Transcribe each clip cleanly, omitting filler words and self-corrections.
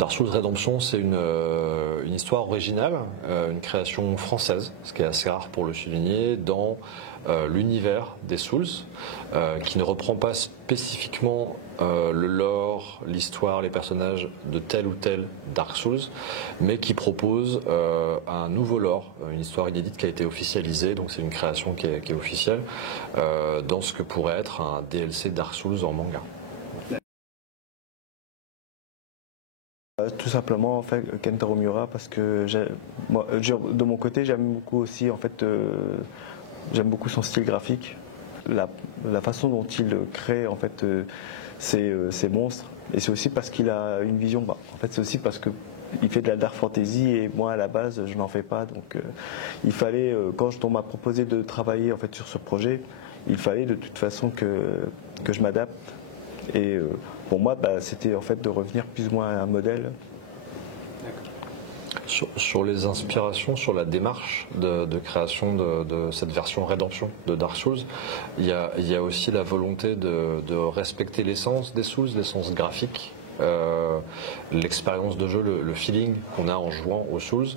Dark Souls Redemption, c'est une histoire originale, une création française, ce qui est assez rare pour le souligner, dans l'univers des Souls, qui ne reprend pas spécifiquement le lore, l'histoire, les personnages de tel ou tel Dark Souls, mais qui propose un nouveau lore, une histoire inédite qui a été officialisée, donc c'est une création qui est officielle, dans ce que pourrait être un DLC Dark Souls en manga. Tout simplement en fait Kentaro Miura parce que moi, de mon côté j'aime beaucoup aussi en fait j'aime beaucoup son style graphique, la façon dont il crée en fait ces monstres, et c'est aussi parce qu'il a une vision, en fait c'est aussi parce que il fait de la dark fantasy et moi à la base je n'en fais pas, donc il fallait quand on m'a proposé de travailler en fait sur ce projet, il fallait de toute façon que je m'adapte. Et pour moi, c'était en fait de revenir plus ou moins à un modèle. Sur les inspirations, sur la démarche de création de cette version rédemption de Dark Souls, il y a aussi la volonté de respecter l'essence des Souls, l'essence graphique, l'expérience de jeu, le feeling qu'on a en jouant aux Souls,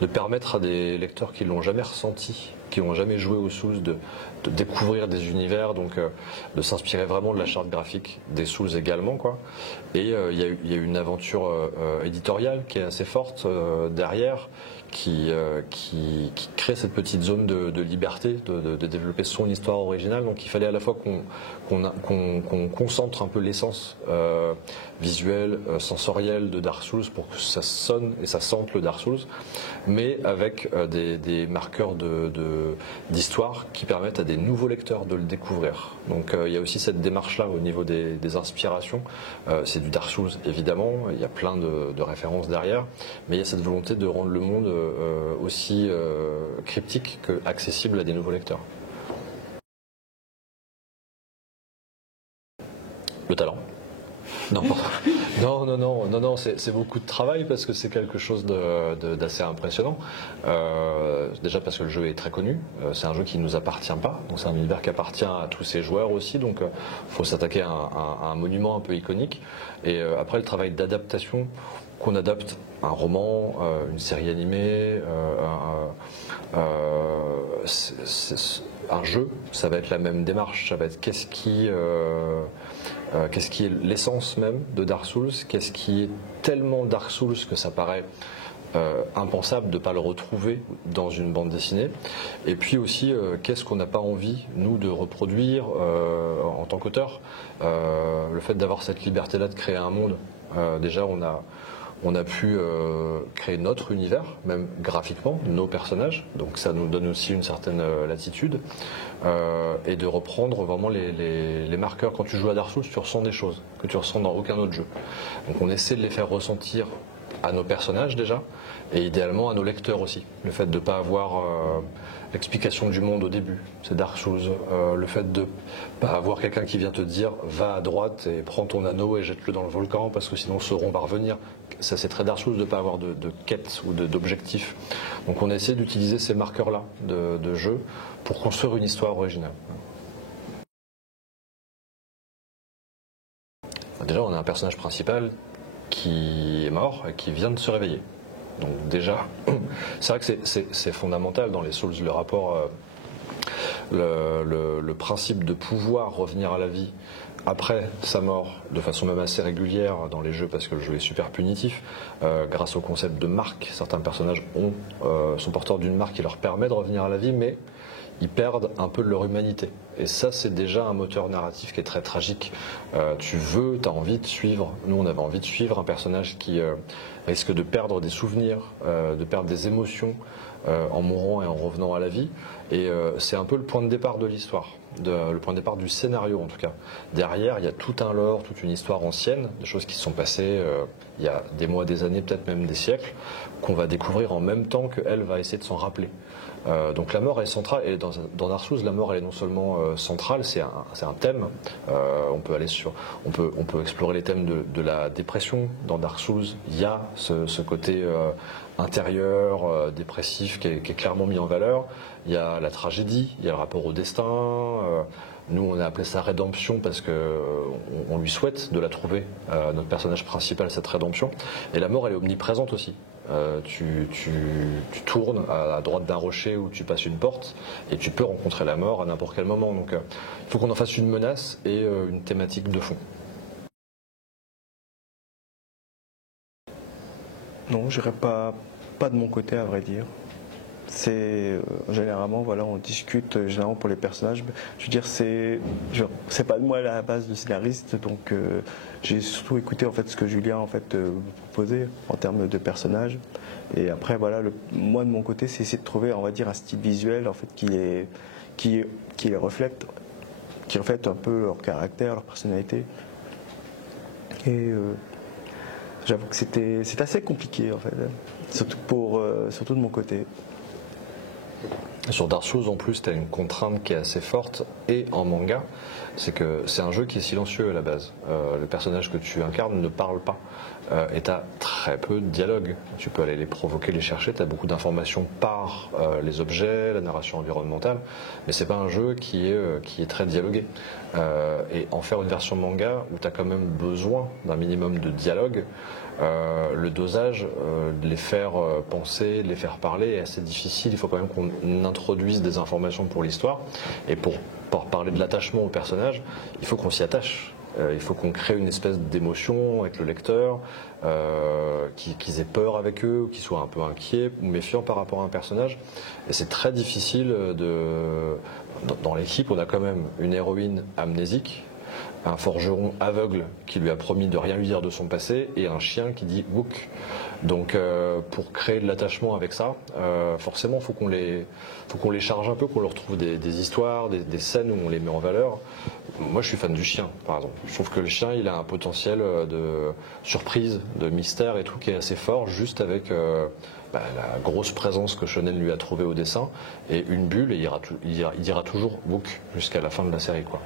de permettre à des lecteurs qui l'ont jamais ressenti, qui n'ont jamais joué aux Souls, de découvrir des univers, donc de s'inspirer vraiment de la charte graphique des Souls également, quoi. Et il y a une aventure éditoriale qui est assez forte derrière, qui crée cette petite zone de liberté, de développer son histoire originale. Donc il fallait à la fois qu'on concentre un peu l'essence visuelle, sensorielle de Dark Souls pour que ça sonne et ça sente le Dark Souls, mais avec des marqueurs d'histoire qui permettent à des nouveaux lecteurs de le découvrir. Donc il y a aussi cette démarche-là au niveau des inspirations. C'est du Dark Souls évidemment, il y a plein de références derrière, mais il y a cette volonté de rendre le monde aussi cryptique que accessible à des nouveaux lecteurs. Le talent. Non, non, c'est beaucoup de travail parce que c'est quelque chose d'assez impressionnant. Déjà parce que le jeu est très connu, c'est un jeu qui ne nous appartient pas, donc c'est un univers qui appartient à tous ses joueurs aussi, donc il faut s'attaquer à un monument un peu iconique. Et après le travail d'adaptation, qu'on adapte un roman, une série animée, un jeu, ça va être la même démarche, ça va être qu'est-ce qui est l'essence même de Dark Souls, qu'est-ce qui est tellement Dark Souls que ça paraît impensable de ne pas le retrouver dans une bande dessinée, et puis aussi qu'est-ce qu'on n'a pas envie nous de reproduire en tant qu'auteur. Le fait d'avoir cette liberté-là de créer un monde, déjà on a pu créer notre univers, même graphiquement, nos personnages, donc ça nous donne aussi une certaine latitude, et de reprendre vraiment les marqueurs. Quand tu joues à Dark Souls, tu ressens des choses que tu ressens dans aucun autre jeu. Donc on essaie de les faire ressentir à nos personnages déjà, et idéalement à nos lecteurs aussi. Le fait de ne pas avoir l'explication du monde au début, c'est Dark Souls. Le fait de ne pas avoir quelqu'un qui vient te dire va à droite et prends ton anneau et jette-le dans le volcan parce que sinon Sauron va revenir. Ça c'est très Dark Souls de ne pas avoir de quête ou d'objectif. Donc on essaie d'utiliser ces marqueurs-là de jeu pour construire une histoire originale. Déjà on a un personnage principal qui est mort et qui vient de se réveiller. Donc déjà, c'est vrai que c'est fondamental dans les Souls, le rapport, le principe de pouvoir revenir à la vie après sa mort, de façon même assez régulière dans les jeux, parce que le jeu est super punitif, grâce au concept de marque. Certains personnages sont porteurs d'une marque qui leur permet de revenir à la vie, mais ils perdent un peu de leur humanité. Et ça, c'est déjà un moteur narratif qui est très tragique. Tu as envie de suivre, nous on avait envie de suivre un personnage qui risque de perdre des souvenirs, de perdre des émotions en mourant et en revenant à la vie. Et c'est un peu le point de départ de l'histoire, le point de départ du scénario en tout cas. Derrière, il y a tout un lore, toute une histoire ancienne, des choses qui se sont passées il y a des mois, des années, peut-être même des siècles, qu'on va découvrir en même temps qu'elle va essayer de s'en rappeler. Donc la mort est centrale, et dans Dark Souls, la mort elle est non seulement centrale, c'est un thème. On peut explorer les thèmes de la dépression. Dans Dark Souls, il y a ce côté intérieur, dépressif qui est clairement mis en valeur. Il y a la tragédie, il y a le rapport au destin, Nous, on a appelé ça rédemption parce que on lui souhaite de la trouver, notre personnage principal, cette rédemption. Et la mort, elle est omniprésente aussi. Tu tournes à droite d'un rocher ou tu passes une porte et tu peux rencontrer la mort à n'importe quel moment. Donc il faut qu'on en fasse une menace et une thématique de fond. Non, je dirais pas de mon côté à vrai dire. C'est généralement voilà, on discute généralement pour les personnages. Je veux dire c'est pas de moi à la base de scénariste, donc j'ai surtout écouté en fait ce que Julien en fait proposait en termes de personnages. Et après voilà, moi de mon côté c'est essayer de trouver on va dire un style visuel en fait qui les reflète, qui reflète un peu leur caractère, leur personnalité. Et j'avoue que c'est assez compliqué en fait, surtout de mon côté. Sur Dark Souls, en plus, tu as une contrainte qui est assez forte, et en manga, c'est que c'est un jeu qui est silencieux à la base. Le personnage que tu incarnes ne parle pas, et tu as très peu de dialogue. Tu peux aller les provoquer, les chercher, tu as beaucoup d'informations par les objets, la narration environnementale, mais c'est pas un jeu qui est très dialogué. Et en faire une version manga, où tu as quand même besoin d'un minimum de dialogue, le dosage, de les faire penser, de les faire parler est assez difficile. Il faut quand même qu'on introduise des informations pour l'histoire. Et pour parler de l'attachement au personnage, il faut qu'on s'y attache. Il faut qu'on crée une espèce d'émotion avec le lecteur, qu'ils aient peur avec eux, ou qu'ils soient un peu inquiets ou méfiants par rapport à un personnage. Et c'est très difficile Dans l'équipe, on a quand même une héroïne amnésique, un forgeron aveugle qui lui a promis de rien lui dire de son passé et un chien qui dit Wook. Donc pour créer de l'attachement avec ça, forcément faut qu'on les charge un peu, qu'on leur trouve des histoires, des scènes où on les met en valeur. Moi je suis fan du chien par exemple. Je trouve que le chien il a un potentiel de surprise, de mystère et tout qui est assez fort juste avec la grosse présence que Shonen lui a trouvée au dessin et une bulle et il dira toujours Wook jusqu'à la fin de la série quoi.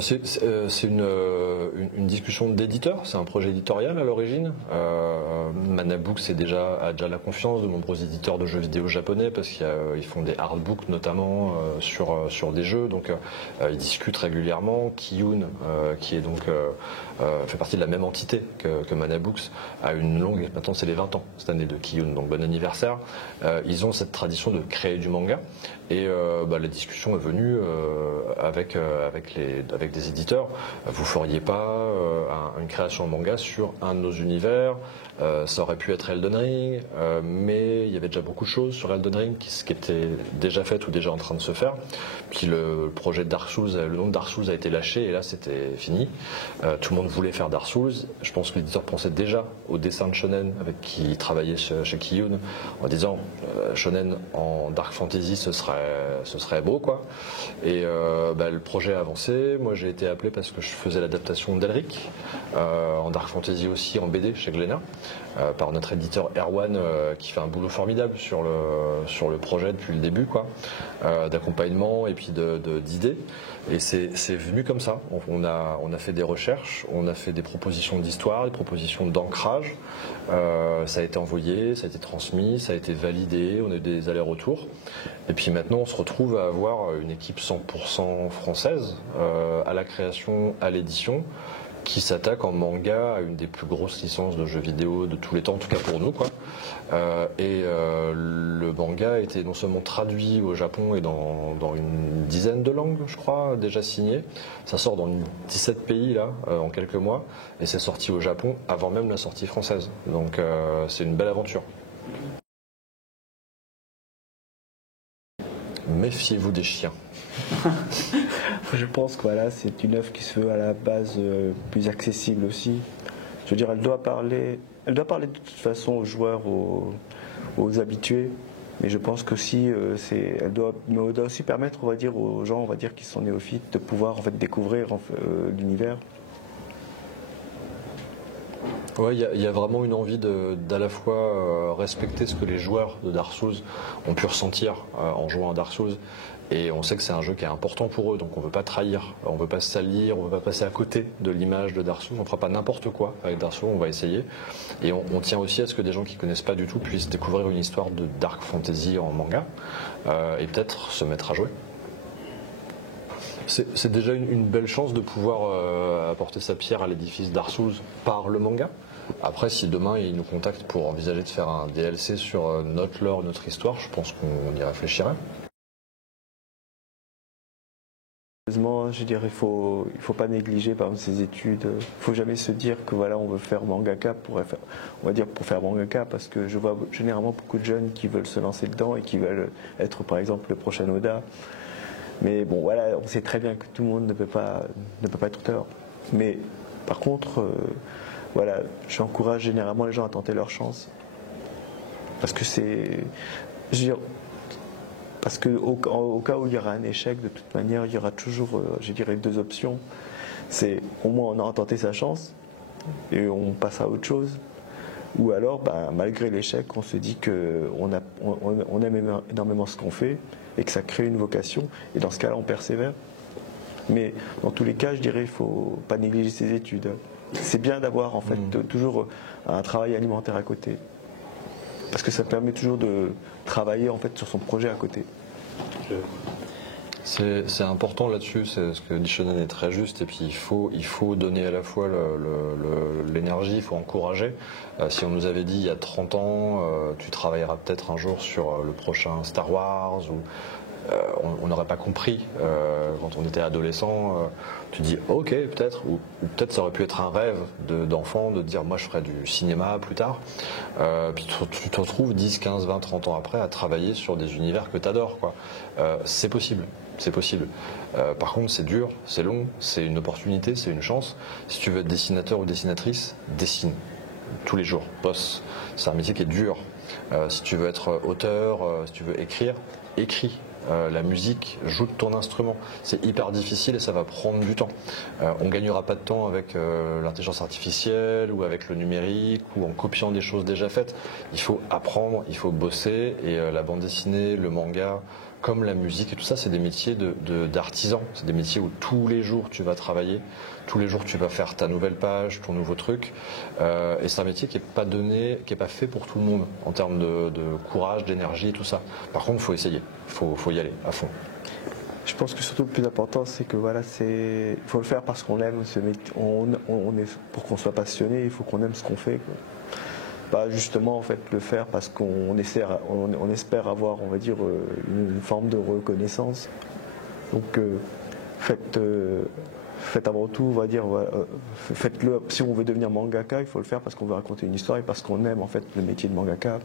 C'est une discussion d'éditeur, c'est un projet éditorial à l'origine. Manabooks a déjà la confiance de nombreux éditeurs de jeux vidéo japonais parce qu'ils font des artbooks notamment sur des jeux, donc ils discutent régulièrement. Kiyun, qui est donc fait partie de la même entité que Manabooks, a une longue, maintenant c'est les 20 ans cette année de Kiyun, donc bon anniversaire. Ils ont cette tradition de créer du manga et la discussion est venue avec des éditeurs. Vous feriez pas une création en manga sur un de nos univers? Ça aurait pu être Elden Ring, mais il y avait déjà beaucoup de choses sur Elden Ring qui étaient déjà faites ou déjà en train de se faire. Puis le projet de Dark Souls, le nom de Dark Souls a été lâché et là c'était fini. Tout le monde voulait faire Dark Souls. Je pense que l'éditeur pensait déjà au dessin de Shonen avec qui il travaillait chez Kiyun en disant Shonen en Dark Fantasy ce serait beau quoi. Et le projet a avancé. Moi j'ai été appelé parce que je faisais l'adaptation d'Elric en Dark Fantasy aussi en BD chez Glénat. Par notre éditeur Erwan qui fait un boulot formidable sur le projet depuis le début quoi, d'accompagnement et puis d'idées et c'est venu comme ça. On a fait des recherches, on a fait des propositions d'histoire, des propositions d'ancrage, ça a été envoyé, ça a été transmis, ça a été validé, on a eu des allers-retours et puis maintenant on se retrouve à avoir une équipe 100% française à la création, à l'édition, qui s'attaque en manga à une des plus grosses licences de jeux vidéo de tous les temps, en tout cas pour nous quoi. Le manga a été non seulement traduit au Japon et dans une dizaine de langues, je crois, déjà signé. Ça sort dans 17 pays là en quelques mois et c'est sorti au Japon avant même la sortie française. Donc c'est une belle aventure. Méfiez-vous des chiens. Je pense que voilà, c'est une œuvre qui se veut à la base plus accessible aussi. Je veux dire, elle doit parler de toute façon aux joueurs, aux habitués, mais je pense qu'aussi elle doit aussi permettre, on va dire, aux gens, on va dire, qui sont néophytes, de pouvoir en fait découvrir l'univers. Ouais, il y a vraiment une envie d'à la fois respecter ce que les joueurs de Dark Souls ont pu ressentir en jouant à Dark Souls. Et on sait que c'est un jeu qui est important pour eux, donc on ne veut pas trahir, on ne veut pas se salir, on ne veut pas passer à côté de l'image de Dark Souls. On ne fera pas n'importe quoi avec Dark Souls, on va essayer. Et on tient aussi à ce que des gens qui ne connaissent pas du tout puissent découvrir une histoire de Dark Fantasy en manga et peut-être se mettre à jouer. C'est déjà une belle chance de pouvoir apporter sa pierre à l'édifice Dark Souls par le manga. Après, si demain ils nous contactent pour envisager de faire un DLC sur notre lore, notre histoire, je pense qu'on y réfléchirait. Heureusement, je dirais il faut pas négliger par exemple ses études. Il faut jamais se dire que voilà on veut faire mangaka pour faire mangaka, parce que je vois généralement beaucoup de jeunes qui veulent se lancer dedans et qui veulent être par exemple le prochain Oda. Mais bon voilà, on sait très bien que tout le monde ne peut pas être auteur. Mais par contre, voilà, j'encourage généralement les gens à tenter leur chance, parce que parce qu'au cas où il y aura un échec, de toute manière, il y aura toujours, je dirais, deux options. C'est au moins on aura tenté sa chance et on passe à autre chose. Ou alors, malgré l'échec, on se dit qu'on aime énormément ce qu'on fait et que ça crée une vocation. Et dans ce cas-là, on persévère. Mais dans tous les cas, je dirais, il ne faut pas négliger ses études. C'est bien d'avoir en fait toujours un travail alimentaire à côté, parce que ça permet toujours de travailler en fait sur son projet à côté. C'est important là-dessus, c'est ce que dit Shonen est très juste, et puis il faut donner à la fois l'énergie, il faut encourager. Si on nous avait dit il y a 30 ans, tu travailleras peut-être un jour sur le prochain Star Wars, ou on n'aurait pas compris quand on était adolescent. Tu dis ok, peut-être, ou peut-être ça aurait pu être un rêve d'enfant de dire moi je ferai du cinéma plus tard. Puis tu te retrouves 10, 15, 20, 30 ans après à travailler sur des univers que tu adores, quoi. C'est possible. C'est possible. Par contre, c'est dur, c'est long, c'est une opportunité, c'est une chance. Si tu veux être dessinateur ou dessinatrice, dessine tous les jours, bosse. C'est un métier qui est dur. Si tu veux être auteur, si tu veux écrire, écris. La musique, joue de ton instrument. C'est hyper difficile et ça va prendre du temps. On gagnera pas de temps avec l'intelligence artificielle ou avec le numérique ou en copiant des choses déjà faites. Il faut apprendre, il faut bosser, et la bande dessinée, le manga, comme la musique et tout ça, c'est des métiers d'artisans. C'est des métiers où tous les jours tu vas travailler, tous les jours tu vas faire ta nouvelle page, ton nouveau truc. Et c'est un métier qui est pas donné, qui est pas fait pour tout le monde en termes de courage, d'énergie et tout ça. Par contre, il faut essayer, faut y aller à fond. Je pense que surtout le plus important, c'est que voilà, il faut le faire parce qu'on aime ce métier. Pour qu'on soit passionné, il faut qu'on aime ce qu'on fait, quoi. Pas justement en fait le faire parce qu'on espère avoir, on va dire, une forme de reconnaissance. Donc faites avant tout, on va dire, faites-le. Si on veut devenir mangaka, il faut le faire parce qu'on veut raconter une histoire et parce qu'on aime en fait le métier de mangaka.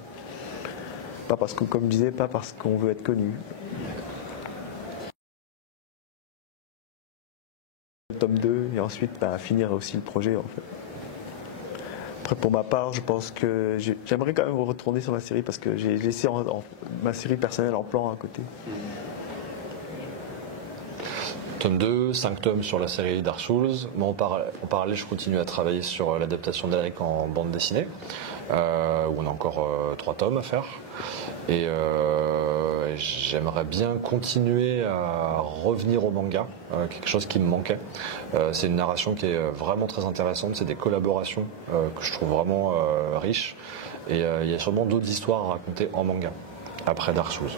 Pas parce que, comme je disais, pas parce qu'on veut être connu. Le tome 2 et ensuite finir aussi le projet en fait. Après, pour ma part, je pense que j'aimerais quand même retourner sur ma série parce que j'ai laissé ma série personnelle en plan à côté. Tome 2, 5 tomes sur la série Dark Souls. Moi, en parallèle, je continue à travailler sur l'adaptation d'Alric en bande dessinée, où on a encore 3 tomes à faire. Et j'aimerais bien continuer à revenir au manga, quelque chose qui me manquait. C'est une narration qui est vraiment très intéressante, c'est des collaborations que je trouve vraiment riches. Et il y a sûrement d'autres histoires à raconter en manga, après Dark Souls.